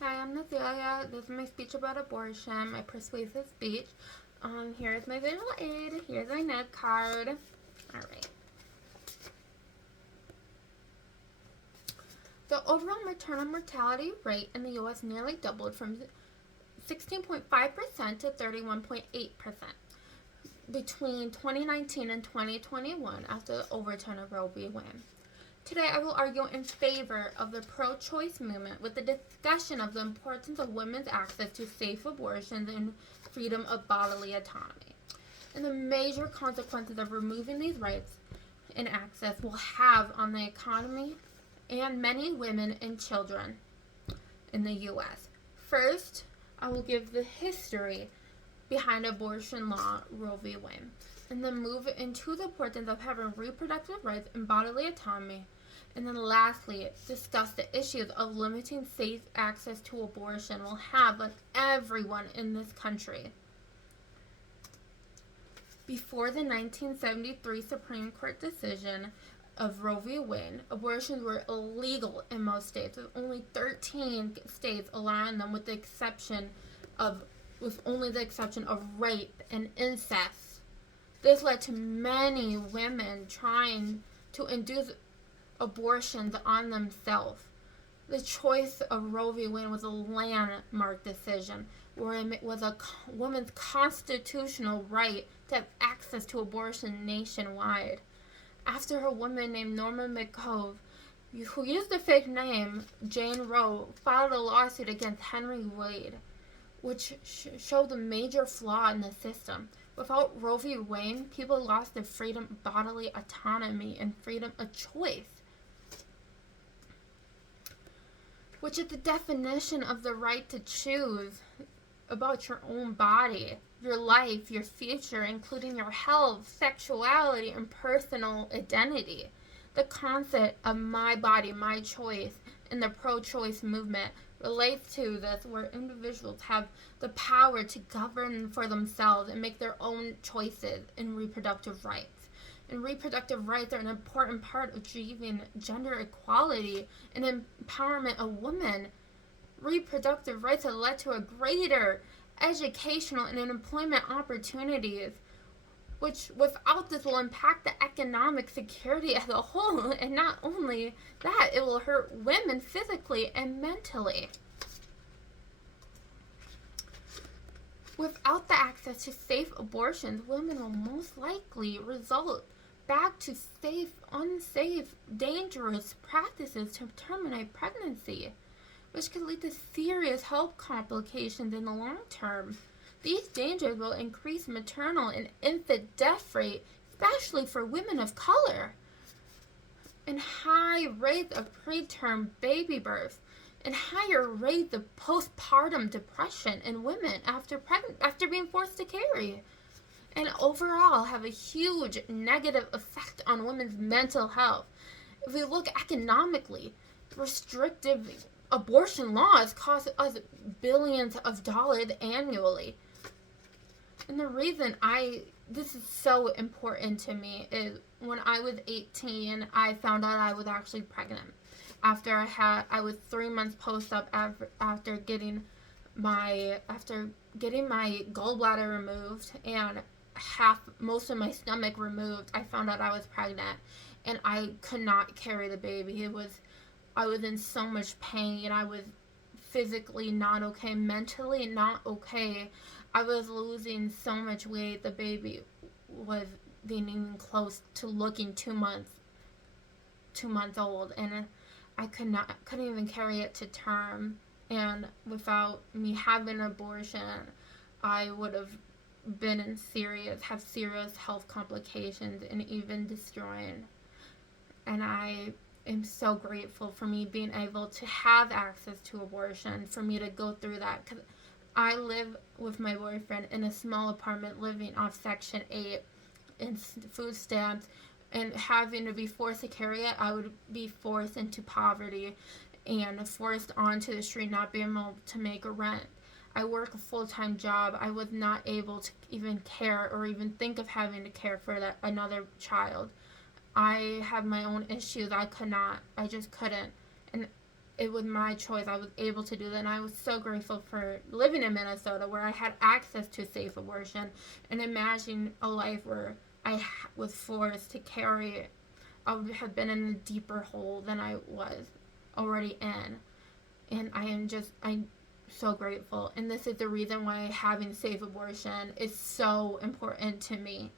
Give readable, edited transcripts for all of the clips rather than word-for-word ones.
Hi, I'm Nazelia. This is my speech about abortion, my persuasive speech. Here's my visual aid. Here's my note card. Alright. The overall maternal mortality rate in the U.S. nearly doubled from 16.5% to 31.8% between 2019 and 2021 after the overturn of Roe v. Wade. Today, I will argue in favor of the pro-choice movement with the discussion of the importance of women's access to safe abortions and freedom of bodily autonomy, and the major consequences of removing these rights and access will have on the economy and many women and children in the U.S. First, I will give the history behind abortion law Roe v. Wade, and then move into the importance of having reproductive rights and bodily autonomy. And then lastly, discuss the issues of limiting safe access to abortion will have on everyone in this country. Before the 1973 Supreme Court decision of Roe v. Wade, abortions were illegal in most states, with only 13 states allowing them, with only the exception of rape and incest. This led to many women trying to induce abortions on themselves. The choice of Roe v. Wade was a landmark decision where it was a woman's constitutional right to have access to abortion nationwide. After a woman named Norma McCove, who used the fake name Jane Roe, filed a lawsuit against Henry Wade, which showed a major flaw in the system. Without Roe v. Wade, people lost their freedom, bodily autonomy, and freedom of choice, which is the definition of the right to choose about your own body, your life, your future, including your health, sexuality, and personal identity. The concept of my body, my choice in the pro-choice movement relates to this, where individuals have the power to govern for themselves and make their own choices in reproductive rights. And reproductive rights are an important part of achieving gender equality and empowerment of women. Reproductive rights have led to a greater educational and employment opportunities, which without this will impact the economic security as a whole. And not only that, it will hurt women physically and mentally. Without the access to safe abortions, women will most likely result back to unsafe, dangerous practices to terminate pregnancy, which could lead to serious health complications in the long term. These dangers will increase maternal and infant death rate, especially for women of color, and high rates of preterm baby birth, and higher rates of postpartum depression in women after being forced to carry, and overall have a huge negative effect on women's mental health. If we look economically, restrictive abortion laws cost us billions of dollars annually. And the reason this is so important to me is when I was 18, I found out I was actually pregnant. I was 3 months post-op after getting my gallbladder removed and most of my stomach removed. I found out I was pregnant, and I could not carry the baby. I was in so much pain. I was physically not okay, mentally not okay. I was losing so much weight. The baby was getting close to looking 2 months old, and I couldn't even carry it to term. And without me having an abortion, I would have have serious health complications and even destroying. And I am so grateful for me being able to have access to abortion, for me to go through that, because I live with my boyfriend in a small apartment living off Section 8 and food stamps, and having to be forced to carry it, I would be forced into poverty and forced onto the street, not being able to make a rent. I work a full-time job. I was not able to even care or even think of having to care for another child. I have my own issues. I just couldn't. And it was my choice. I was able to do that, and I was so grateful for living in Minnesota where I had access to safe abortion. And imagine a life where I was forced to carry it. I would have been in a deeper hole than I was already in. And I'm so grateful. And this is the reason why having safe abortion is so important to me.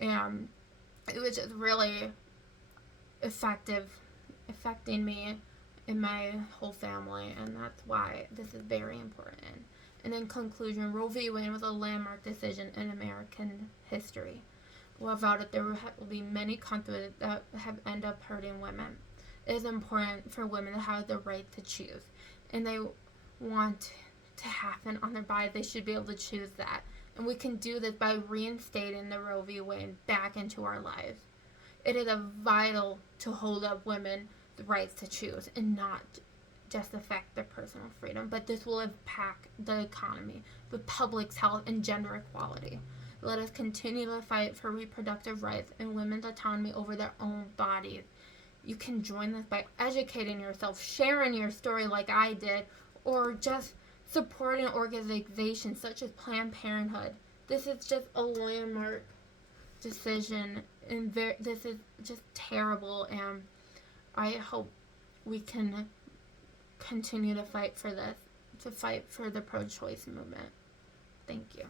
And it was just really affecting me and my whole family, and that's why this is very important. And in conclusion, Roe v. Wade was a landmark decision in American history. Without it, there will be many countries that have ended up hurting women. It is important for women to have the right to choose, and they want to happen on their body. They should be able to choose that. And we can do this by reinstating the Roe v. Wade back into our lives. It is vital to hold up women the rights to choose and not just affect their personal freedom, but this will impact the economy, the public's health, and gender equality. Let us continue to fight for reproductive rights and women's autonomy over their own bodies. You can join this by educating yourself, sharing your story like I did, or just supporting organizations such as Planned Parenthood. This is just a landmark decision, and this is just terrible, and I hope we can continue to fight for this, to fight for the pro-choice movement. Thank you.